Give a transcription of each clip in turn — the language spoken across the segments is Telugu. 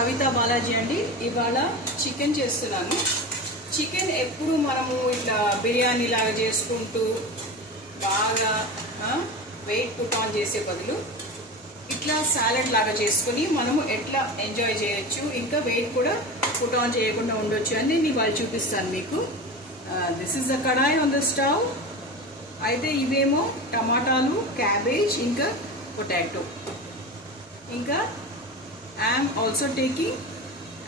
కవిత బాలాజీ అండి. ఇవాళ చికెన్ చేస్తున్నాను. చికెన్ ఎప్పుడు మనము ఇట్లా బిర్యానీ లాగా చేసుకుంటూ బాగా వెయిట్ పుట్ ఆన్ చేసే బదులు ఇట్లా సాలెడ్ లాగా చేసుకుని మనము ఎట్లా ఎంజాయ్ చేయొచ్చు, ఇంకా వెయిట్ కూడా పుట్ ఆన్ చేయకుండా ఉండొచ్చు అని నేను ఇవాళ చూపిస్తాను మీకు. This is the kadai on the stove. అయితే ఇవేమో టమాటాలు, క్యాబేజ్, ఇంకా పొటాటో, ఇంకా I'm also taking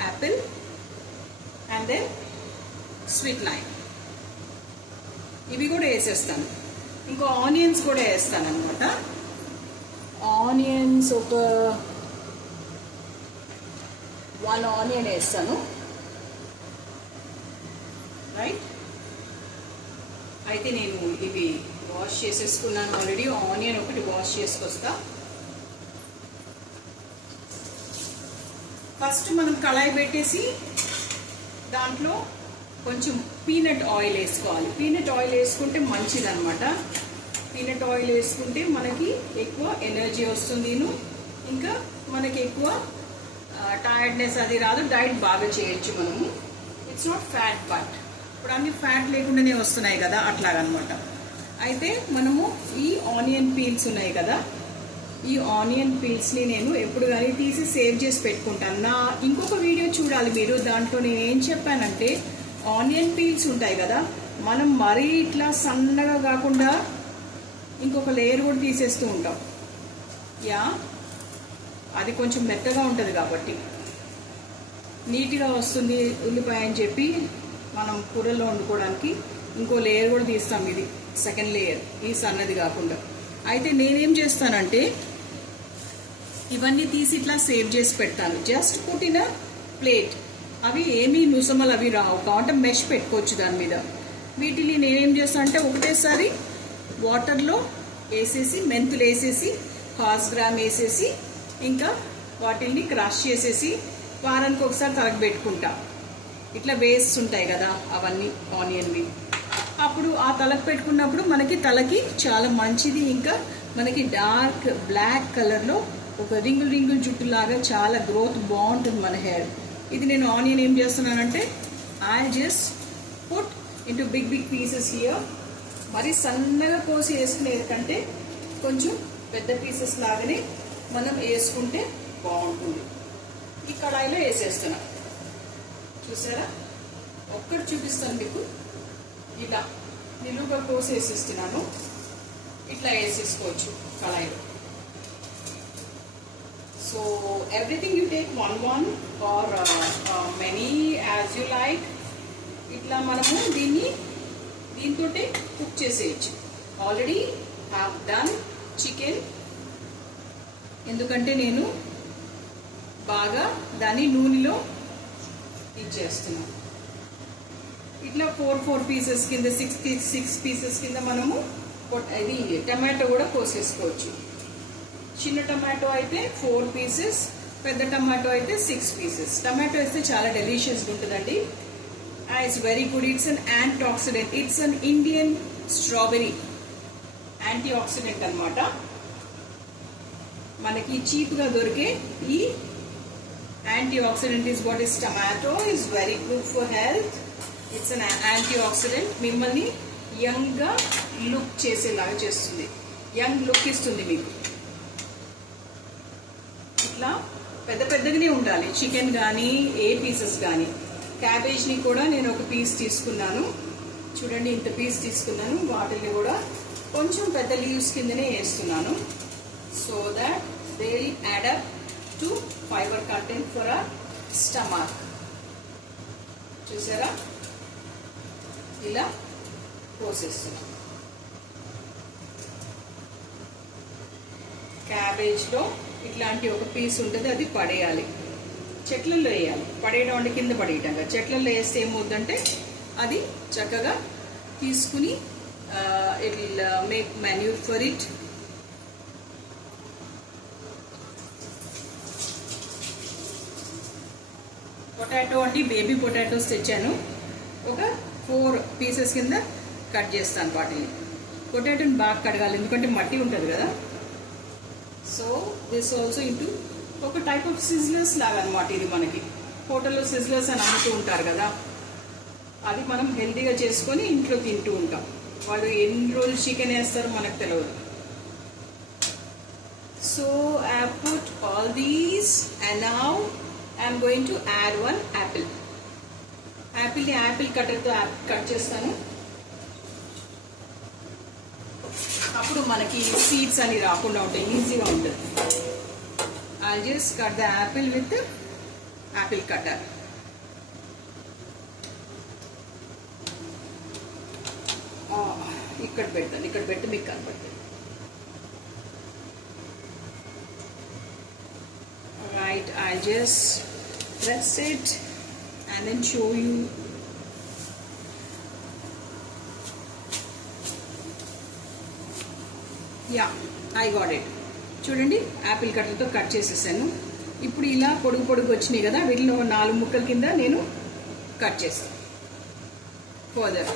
apple and then sweet lime. ఇవి కూడా వేసేస్తాను. ఇంకో ఆనియన్స్ కూడా వేస్తాను అనమాట. ఆనియన్స్ ఒక 1 ఆనియన్ వేస్తాను. రైట్. అయితే నేను ఇవి వాష్ చేసేసుకున్నాను ఆల్రెడీ. ఆనియన్ ఒకటి వాష్ చేసుకొస్తా. ఫస్ట్ మనం కళాయి పెట్టేసి దాంట్లో కొంచెం పీనట్ ఆయిల్ వేసుకోవాలి. పీనట్ ఆయిల్ వేసుకుంటే మంచిదన్నమాట. పీనట్ ఆయిల్ వేసుకుంటే మనకి ఎక్కువ ఎనర్జీ వస్తుంది, ఇంకా మనకి ఎక్కువ టైర్డ్నెస్ అది రాదు. డైట్ బాగా చేయొచ్చు మనము. ఇట్స్ నాట్ ఫ్యాట్, బట్ ఇప్పుడు అన్ని ఫ్యాట్ లేకుండానే వస్తున్నాయి కదా, అట్లాగనమాట. అయితే మనము ఈ ఆనియన్ పీల్స్ ఉన్నాయి కదా, ఈ ఆనియన్ పీల్స్ని నేను ఎప్పుడు కానీ తీసి సేవ్ చేసి పెట్టుకుంటాను. నా ఇంకొక వీడియో చూడాలి మీరు. దాంట్లో నేను ఏం చెప్పానంటే, ఆనియన్ పీల్స్ ఉంటాయి కదా, మనం మరీ ఇట్లా సన్నగా కాకుండా ఇంకొక లేయర్ కూడా తీసేస్తూ ఉంటాం. అది కొంచెం మెత్తగా ఉంటుంది కాబట్టి నీట్గా వస్తుంది ఉల్లిపాయ అని చెప్పి మనం కూరల్లో వండుకోవడానికి ఇంకో లేయర్ కూడా తీస్తాం. ఇది సెకండ్ లేయర్, ఈ సన్నది కాకుండా. అయితే నేనేం చేస్తానంటే ఇవన్నీ తీసి ఇట్లా సేవ్ చేసి పెడతాను. Just put in a plate. అవి ఏమీ నుసమలు అవి రావు కాబట్టి మెష్ పెట్టుకోవచ్చు దాని మీద. వీటిని నేనేం చేస్తాను అంటే ఒకటేసారి వాటర్లో వేసేసి, మెంతులు వేసేసి, హార్స్ గ్రామ్ వేసేసి, ఇంకా వాటిని క్రష్ చేసేసి వారానికి ఒకసారి తలకు పెట్టుకుంటా. ఇట్లా వేస్ట్ ఉంటాయి కదా అవన్నీ ఆనియన్వి. అప్పుడు ఆ తలకు పెట్టుకున్నప్పుడు మనకి తలకి చాలా మంచిది. ఇంకా మనకి డార్క్ బ్లాక్ కలర్లో ఒక రింగుల్ జుట్టులాగా చాలా గ్రోత్ బాగుంటుంది మన హెయిర్. ఇది నేను ఆనియన్ ఏం చేస్తున్నానంటే I just put into big pieces here. మరి సన్నగా కోసి వేసుకునేది కంటే కొంచెం పెద్ద పీసెస్ లాగానే మనం వేసుకుంటే బాగుంటుంది. ఈ కడాయిలో వేసేస్తున్నా. చూసారా, ఒక్కటి చూపిస్తాను మీకు. ఇలా నిలువుగా కోసి వేసేస్తున్నాను. ఇట్లా వేసేసుకోవచ్చు కడాయిలో. So everything you take one or many as you like. ఇట్లా మనము దీంతో కుక్ చేసేయచ్చు. Already have done chicken. ఎందుకంటే నేను బాగా దాన్ని నూనెలో ఇచ్చేస్తున్నాను. ఇట్లా 4 పీసెస్ కింద, 6 పీసెస్ కింద మనము ఇది టమాటో కూడా కోసేసుకోవచ్చు. చిన్న టమాటో అయితే 4 పీసెస్, పెద్ద టమాటో అయితే 6 పీసెస్. టమాటో వేస్తే చాలా డెలిషియస్గా ఉంటుందండి. It's very good. It's an anti oxidant. It's an Indian strawberry anti oxidant అనమాట. మనకి చీప్గా దొరికే ఈ anti oxidant is what is tomato. Is very good for health. It's an anti oxidant. మిమ్మల్ని యంగ్గా లుక్ చేసేలాగా చేస్తుంది, యంగ్ లుక్ ఇస్తుంది మీకు. ఇట్లా పెద్దగానే ఉండాలి చికెన్ కానీ, ఏ పీసెస్ కానీ. క్యాబేజ్ని కూడా నేను ఒక పీస్ తీసుకున్నాను. చూడండి, ఇంత పీస్ తీసుకున్నాను. వాటిని కూడా కొంచెం పెద్ద లీవ్స్ కిందనే వేస్తున్నాను. So that they will add up to fibre content for a stomach. చూసారా, ఇలా పోసేస్తున్నాను. క్యాబేజ్లో ఇట్లాంటి ఒక పీస్ ఉంటుంది, అది పడేయాలి. చెట్లలో వేయాలి. పడేయడం అంటే కింద పడేయటం కదా. చెట్లలో వేస్తే ఏమవుతుందంటే అది చక్కగా తీసుకుని it will make manure for it. Potato అంటే బేబీ పొటాటోస్ తెచ్చాను. ఒక 4 పీసెస్ కింద కట్ చేస్తాను వాటిని. పొటాటోని బాగా కడగాలి, ఎందుకంటే మట్టి ఉంటుంది కదా. So this also into ఒక టైప్ ఆఫ్ సిజ్లర్స్ లాగా అనమాట ఇది. మనకి హోటల్లో సిజ్లర్స్ అని అమ్ముతూ ఉంటారు కదా, అది మనం హెల్తీగా చేసుకొని ఇంట్లో తింటూ ఉంటాం. వాళ్ళు ఎన్ని రోజులు చికెన్ వేస్తారో మనకు తెలియదు. So I have put all these and now I am going to add one apple. యాపిల్ని యాపిల్ కట్టర్తో కట్ చేస్తాను. అప్పుడు మనకి సీడ్స్ అని రాకుండా ఉంటాయి, ఈజీగా ఉంటుంది. I'll just cut the apple with the apple cutter. ఇక్కడ పెడతాను, ఇక్కడ పెట్టి మీకు కనపడుతుంది. Right, I'll just press it and then show you. Yeah, I got it. చూడండి, యాపిల్ కట్టర్తో కట్ చేసేసాను. ఇప్పుడు ఇలా పొడుగు పొడుగు వచ్చినాయి కదా, వీటిలో 4 ముక్కల కింద నేను కట్ చేస్తాను. ఫర్దర్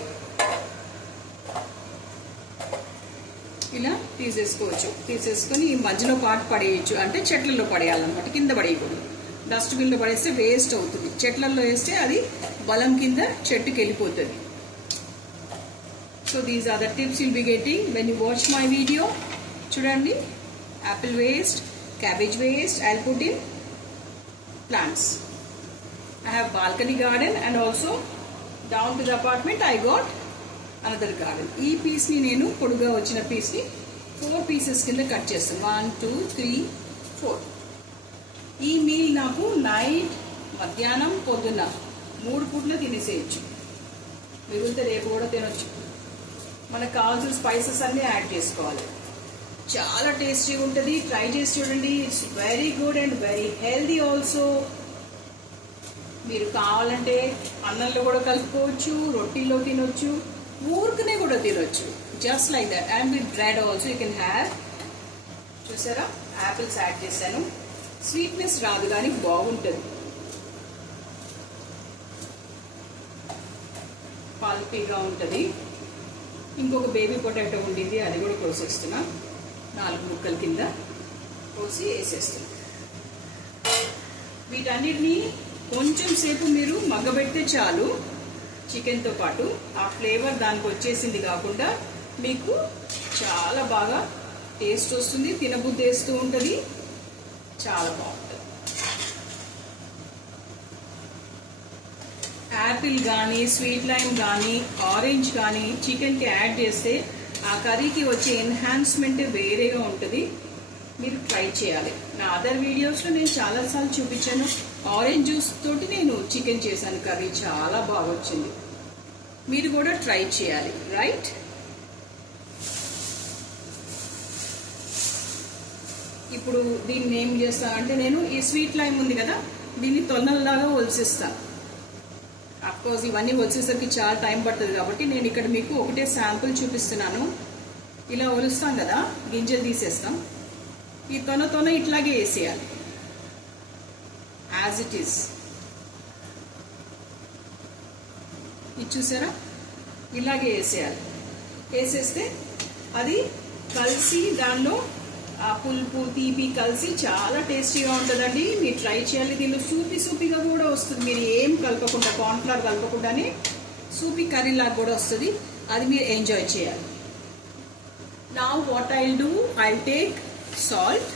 ఇలా తీసేసుకోవచ్చు. తీసేసుకొని ఈ మధ్యలో పార్ట్ పడేయచ్చు, అంటే చెట్లలో పడేయాలన్నమాట, కింద పడేయకూడదు. డస్ట్బిన్లో పడేస్తే వేస్ట్ అవుతుంది. చెట్లలో వేస్తే అది బలం కింద చెట్టుకి వెళ్ళిపోతుంది. So these are the tips you'll be getting when you watch my video. చూడండి, apple waste, cabbage waste I'll put in plants. I have balcony garden and also down to the apartment I got another garden. ఈ పీస్ ని నేను పొడుగా వచ్చిన పీస్ ని 4 పీసెస్ కింద కట్ చేస్తాను. 1 2 3 4. ఈ మీల్ నాకు నైట్, మధ్యాహ్నం, పొద్దున్న 3 పూటలు తినేసేయచ్చు. మిగిలితే రేపు కూడా తినొచ్చు. మనకు కావాల్సిన స్పైసెస్ అన్నీ యాడ్ చేసుకోవాలి. చాలా టేస్టీగా ఉంటుంది. ట్రై చేసి చూడండి. It's very good and very healthy also. మీరు కావాలంటే అన్నంలో కూడా కలుపుకోవచ్చు, రొట్టెల్లో తినొచ్చు, ఊరికనే కూడా తినొచ్చు. Just like that. And with bread also you can have. చూసారా, యాపిల్స్ యాడ్ చేశాను. స్వీట్నెస్ రాదు కానీ బాగుంటుంది. పల్పీగా ఉంటుంది. ఇంకొక బేబీ పొటాటో ఉండింది, అది కూడా కోసేస్తున్నా. 4 ముక్కల కింద కోసి వేసేస్తున్నా. వీటన్నిటినీ కొంచెం సేపు మీరు మగ్గబెడితే చాలు. చికెన్తో పాటు ఆ ఫ్లేవర్ దానికి వచ్చేసింది కాకుండా మీకు చాలా బాగా టేస్ట్ వస్తుంది. తినబుద్ధి వేస్తూ ఉంటుంది. చాలా బాగుంటుంది. యాపిల్ కానీ, స్వీట్ లైమ్ కానీ, ఆరెంజ్ కానీ చికెన్కి యాడ్ చేస్తే ఆ కర్రీకి వచ్చే ఎన్హాన్స్మెంట్ వేరేగా ఉంటుంది. మీరు ట్రై చేయాలి. నా అదర్ వీడియోస్లో నేను చాలాసార్లు చూపించాను. ఆరెంజ్ జ్యూస్ తోటి నేను చికెన్ చేశాను కర్రీ, చాలా బాగా వచ్చింది. మీరు కూడా ట్రై చేయాలి. రైట్, ఇప్పుడు దీన్ని ఏం చేస్తానంటే, నేను ఈ స్వీట్ లైమ్ ఉంది కదా, దీన్ని తొన్నల్లాగా ఒలిసిస్తాను. అఫ్కోర్స్ ఇవన్నీ వచ్చేసరికి చాలా టైం పడుతుంది కాబట్టి నేను ఇక్కడ మీకు ఒకటే శాంపుల్ చూపిస్తున్నాను. ఇలా ఒలుస్తాం కదా, గింజలు తీసేస్తాం. ఈ తొన ఇట్లాగే వేసేయాలి, యాజ్ ఇట్ ఈస్. ఇది చూసారా, ఇలాగే వేసేయాలి. వేసేస్తే అది కలిసి దానిలో ఆ పులుపు తీపి కలిసి చాలా టేస్టీగా ఉంటుందండి. మీరు ట్రై చేయాలి. దీనిలో సూపీగా కూడా వస్తుంది. మీరు ఏం కలపకుండా, కార్న్ఫ్లవర్ కలపకుండానే సూపీ కర్రీ లాగా కూడా వస్తుంది. అది మీరు ఎంజాయ్ చేయాలి. Now what I will do, I will take salt.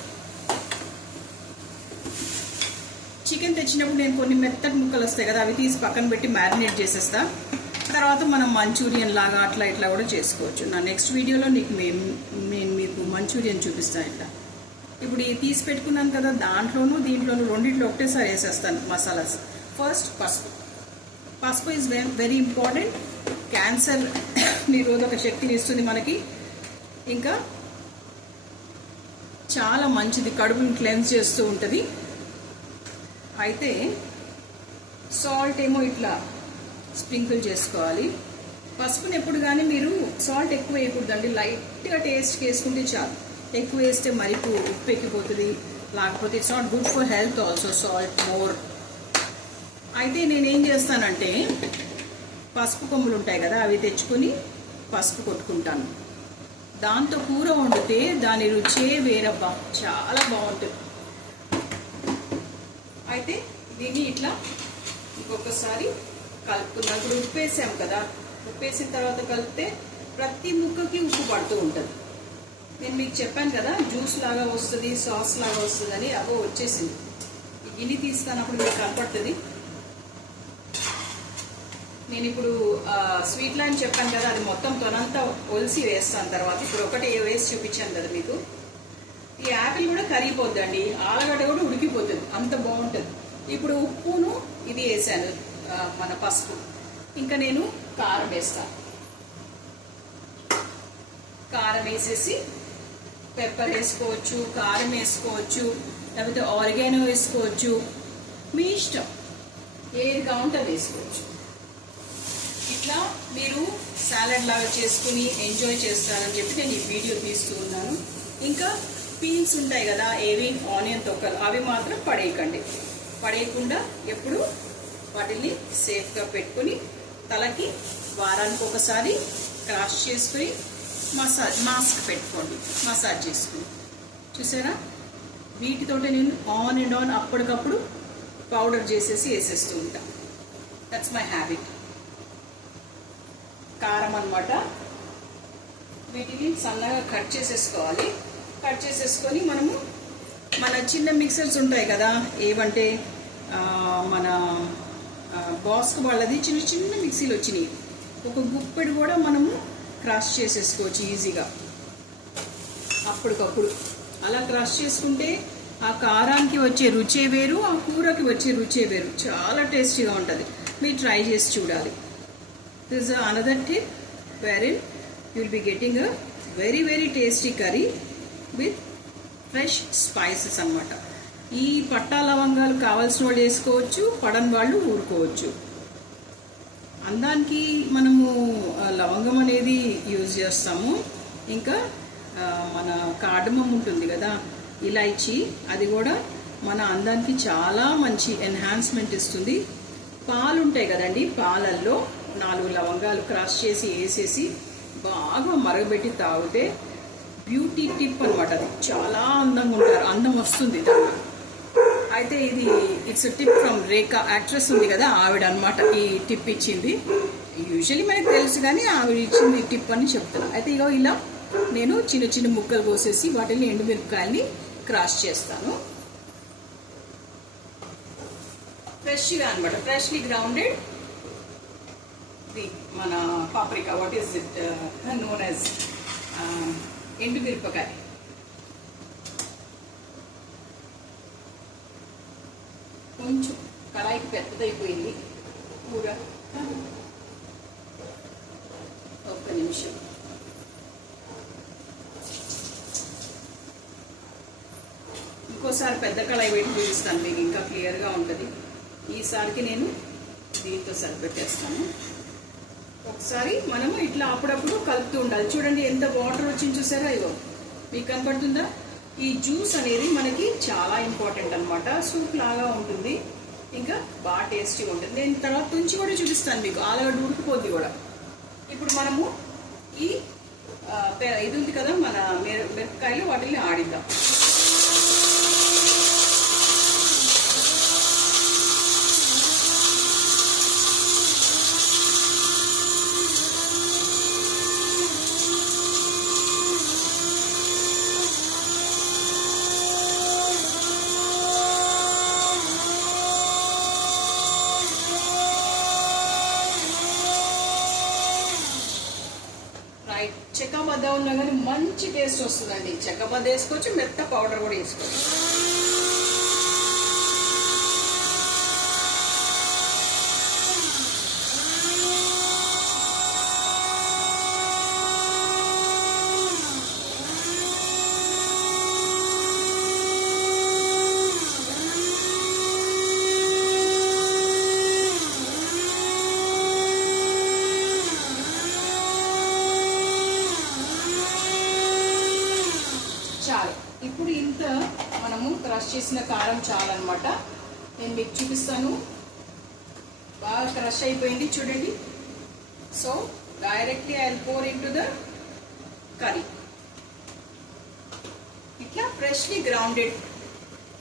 Chicken తెచ్చినప్పుడు నేను కొన్ని మెత్తటి ముక్కలు వస్తాయి కదా, అవి తీసి పక్కన పెట్టి మ్యారినేట్ చేసేస్తా. తర్వాత మనం మంచూరియన్ లాగా అట్లా ఇట్లా కూడా చేసుకోవచ్చు. నా నెక్స్ట్ వీడియోలో నేను మీకు మంచూరియన్ చూపిస్తాను ఇట్లా. ఇప్పుడు ఈ తీసి పెట్టుకున్నాను కదా, దాంట్లోనూ దీంట్లోనూ రెండిట్లో ఒకటేసారి వేసేస్తాను మసాలాస్. ఫస్ట్ పసుపు ఈజ్ వెరీ ఇంపార్టెంట్. క్యాన్సర్ నిరోధక శక్తిని ఇస్తుంది మనకి. ఇంకా చాలా మంచిది, కడుపుని క్లెన్స్ చేస్తూ ఉంటుంది. అయితే సాల్ట్ ఏమో ఇట్లా స్ప్రింకిల్ చేసుకోవాలి. పసుపుని ఎప్పుడు కానీ మీరు సాల్ట్ ఎక్కువ వేయకూడదండి, లైట్గా టేస్ట్కి వేసుకుంటే చాలు. ఎక్కువ వేస్తే మరికి ఉప్పు ఎక్కిపోతుంది, లేకపోతే it's not good for health also. Salt more. అయితే నేనేం చేస్తానంటే, పసుపు కొమ్ములు ఉంటాయి కదా, అవి తెచ్చుకొని పసుపు కొట్టుకుంటాను. దాంతో కూర వండితే దాని రుచే వేరబ్బా, చాలా బాగుంటుంది. అయితే దీన్ని ఇట్లా ఇంకొకసారి కలుపుకుందాం. ఇప్పుడు ఉప్పు వేసాం కదా, ఉప్పు వేసిన తర్వాత కలిపితే ప్రతి ముక్కకి ఉప్పు పడుతూ ఉంటుంది. నేను మీకు చెప్పాను కదా జ్యూస్ లాగా వస్తుంది, సాస్ లాగా వస్తుంది అని. అవో వచ్చేసింది. ఈ గిన్నె తీస్తానప్పుడు మీకు కనపడుతుంది. నేను ఇప్పుడు స్వీట్లో అని చెప్పాను కదా, అది మొత్తం తొనంతా ఒలిసి వేస్తాను తర్వాత. ఇప్పుడు ఒకటి వేసి చూపించాను కదా మీకు. ఈ యాపిల్ కూడా కరిగిపోద్దండి, ఆలుగడ్డ కూడా ఉడికిపోతుంది, అంత బాగుంటుంది. ఇప్పుడు ఉప్పును ఇది వేసాను, మన పసుపు. ఇంకా నేను కారం వేస్తాను. కారం వేసేసి పెప్పర్ వేసుకోవచ్చు, కారం వేసుకోవచ్చు, లేకపోతే ఆరిగానో వేసుకోవచ్చు, మీ ఇష్టం, ఏది కావాలంటే వేసుకోవచ్చు. ఇట్లా మీరు సాలడ్ లాగా చేసుకుని ఎంజాయ్ చేస్తారని చెప్పి నేను ఈ వీడియో తీస్తూ ఉన్నాను. ఇంకా పీల్స్ ఉంటాయి కదా, ఏవి ఆనియన్ తొక్కలు, అవి మాత్రం పడేయకండి. పడేయకుండా ఎప్పుడు వాటిని సేఫ్గా పెట్టుకుని తలకి వారానికి ఒకసారి క్రాష్ చేసుకుని మాస్క్ పెట్టుకోండి, మసాజ్ చేసుకుని. చూసారా, వీటితోటి నేను ఆన్ అండ్ ఆన్ అప్పటికప్పుడు పౌడర్ చేసేసి వేసేస్తూ ఉంటా. That's my habit. కారం అన్నమాట. వీటిని సన్నగా కట్ చేసేసుకోవాలి. కట్ చేసేసుకొని మనము మన చిన్న మిక్సర్స్ ఉంటాయి కదా, ఏవంటే మన బాస్క్ వాళ్ళది చిన్న చిన్న మిక్సీలు వచ్చినాయి. ఒక గుప్పెడు కూడా మనము క్రాష్ చేసేసుకోవచ్చు ఈజీగా అప్పటికప్పుడు. అలా క్రాష్ చేసుకుంటే ఆ కారానికి వచ్చే రుచే వేరు, ఆ కూరకి వచ్చే రుచే వేరు, చాలా టేస్టీగా ఉంటుంది. మీరు ట్రై చేసి చూడాలి. This is another tip wherein you will be getting a very very tasty curry with fresh spices అన్నమాట. ఈ పట్టా లవంగాలు కావాల్సిన వాళ్ళు వేసుకోవచ్చు, పడని వాళ్ళు ఊరుకోవచ్చు. అందానికి మనము లవంగం అనేది యూజ్ చేస్తాము. ఇంకా మన కార్డమం ఉంటుంది కదా, ఇలాచీ, అది కూడా మన అందానికి చాలా మంచి ఎన్హాన్స్మెంట్ ఇస్తుంది. పాలు ఉంటాయి కదండి, పాలల్లో 4 లవంగాలు క్రాష్ చేసి వేసేసి బాగా మరగబెట్టి తాగితే బ్యూటీ టిప్ అనమాట. అది చాలా అందంగా ఉంటారు, అందం వస్తుంది దాంట్లో. అయితే ఇది it's tip from Rekha, actress ఉంది కదా, ఆవిడ అనమాట ఈ టిప్ ఇచ్చింది. యూజువల్లీ మనకు తెలుసు కానీ ఆవిడ ఇచ్చింది టిప్ అని చెప్తాను. అయితే ఇగో ఇలా నేను చిన్న చిన్న ముక్కలు కోసేసి వాటిని ఎండుమిరపకాయల్ని క్రాష్ చేస్తాను. ఫ్రెష్గా అనమాట, ఫ్రెష్లీ గ్రౌండెడ్ మన paprika, what is it known as ఎండుమిరపకాయ. కొంచెం కళాయికి పెద్దదైపోయింది కూర, ఒక్క నిమిషం. ఇంకోసారి పెద్ద కళాయి పెట్టి చూపిస్తాను మీకు, ఇంకా క్లియర్గా ఉంటుంది. ఈసారికి నేను దీంతో సరిపెట్టేస్తాను. ఒకసారి మనము ఇట్లా అప్పుడప్పుడు కలుపుతూ ఉండాలి. చూడండి ఎంత వాటర్ వచ్చింది, చూసారా, ఇగో మీకు కనపడుతుందా. ఈ జ్యూస్ అనేది మనకి చాలా ఇంపార్టెంట్ అనమాట. సూప్ లాగా ఉంటుంది, ఇంకా బాగా టేస్టీగా ఉంటుంది. నేను తర్వాత తుంచి కూడా చూపిస్తాను మీకు, ఆలుగడ్డ ఉడికిపోద్ది కూడా. ఇప్పుడు మనము ఈ ఇది ఉంది కదా మన మిరపకాయలు, వాటిని ఆడిద్దాం. చెక్కబద్ద ఉన్నా కానీ మంచి టేస్ట్ వస్తుందండి. చెక్కబద్ద వేసుకోవచ్చు, మెత్త పౌడర్ కూడా వేసుకోవచ్చు. ఇప్పుడు ఇంత మనము క్రష్ చేసిన కారం చాలన్నమాట. నేను మీకు చూపిస్తాను. బాగా క్రష్ అయిపోయింది చూడండి. So directly I will pour into the curry. ఇట్లా ఫ్రెష్లీ గ్రౌండెడ్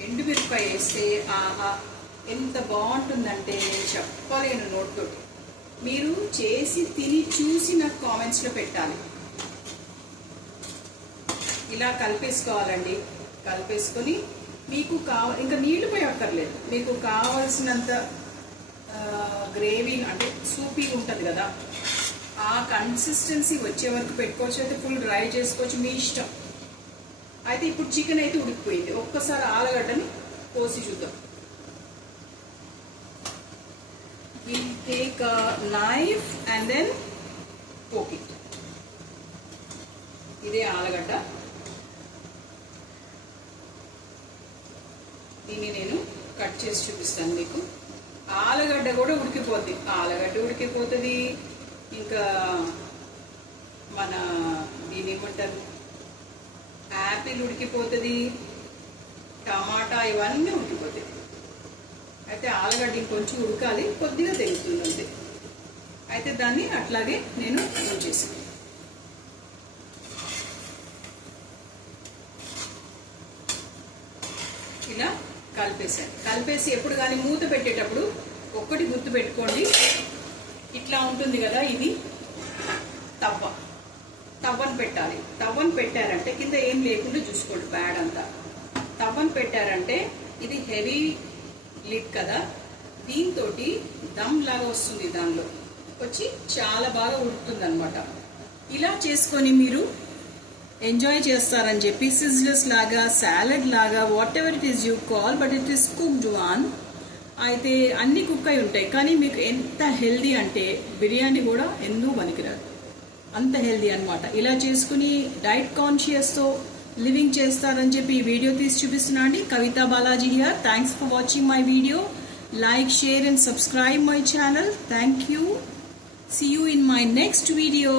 ఎండుమిరపకాయ వేస్తే ఆహా ఎంత బాగుంటుందంటే నేను చెప్పలేను నోట్తోటి. మీరు చేసి తిని చూసి నాకు కామెంట్స్లో పెట్టాలి. ఇలా కలిపేసుకోవాలండి. కలిపేసుకొని మీకు ఇంకా నీళ్లు పోయక్కర్లేదు. మీకు కావలసినంత గ్రేవీ అంటే సూపీ ఉంటుంది కదా, ఆ కన్సిస్టెన్సీ వచ్చే వరకు పెట్టుకోవచ్చు. అయితే ఫుల్ డ్రై చేసుకోవచ్చు, మీ ఇష్టం. అయితే ఇప్పుడు చికెన్ అయితే ఉడికిపోయింది. ఒక్కసారి ఆలుగడ్డని కోసి చూద్దాం. We'll take a knife and then poke it. ఇదే ఆలుగడ్డ. దీన్ని నేను కట్ చేసి చూపిస్తాను మీకు. ఆలుగడ్డ కూడా ఉడికిపోద్ది. ఆలుగడ్డ ఉడికిపోతుంది, ఇంకా మన దీని ఏమంటారు యాపిల్ ఉడికిపోతుంది, టమాటా ఇవన్నీ ఉడికిపోతాయి. అయితే ఆలుగడ్డ ఇంకొంచెం ఉడకాలి, కొద్దిగా తెగుతుంది అంతే. అయితే దాన్ని అట్లాగే నేను ఉంచేసాను. ఇలా కలిపేసి ఎప్పుడు కానీ మూత పెట్టేటప్పుడు ఒక్కటి గుర్తు పెట్టుకోండి. ఇట్లా ఉంటుంది కదా, ఇది తవ్వను పెట్టాలి. తవ్వను పెట్టారంటే కింద ఏం లేకుండా చూసుకోండి, బ్యాడ్ అంతా. తవ్వను పెట్టారంటే ఇది హెవీ లిడ్ కదా, దీంతో దమ్ లాగా వస్తుంది, దానిలో వచ్చి చాలా బాగా ఉడుకుతుంది అనమాట. ఇలా చేసుకొని మీరు ఎంజాయ్ చేస్తారని చెప్పి సిజ్లర్స్ లాగా, సాలడ్ లాగా, what ever it is you call, but it is cooked one. అయితే అన్ని కుక్ అయి ఉంటాయి, కానీ మీకు ఎంత హెల్దీ అంటే బిర్యానీ కూడా ఎందుకు పనికిరాదు, అంత హెల్దీ అనమాట. ఇలా చేసుకుని డైట్ కాన్షియస్తో లివింగ్ చేస్తారని చెప్పి ఈ వీడియో తీసి చూపిస్తున్నా అండి. Kavitha Balaji here. Thanks for watching my video. Like, share and subscribe my channel. Thank you. See you in my next video.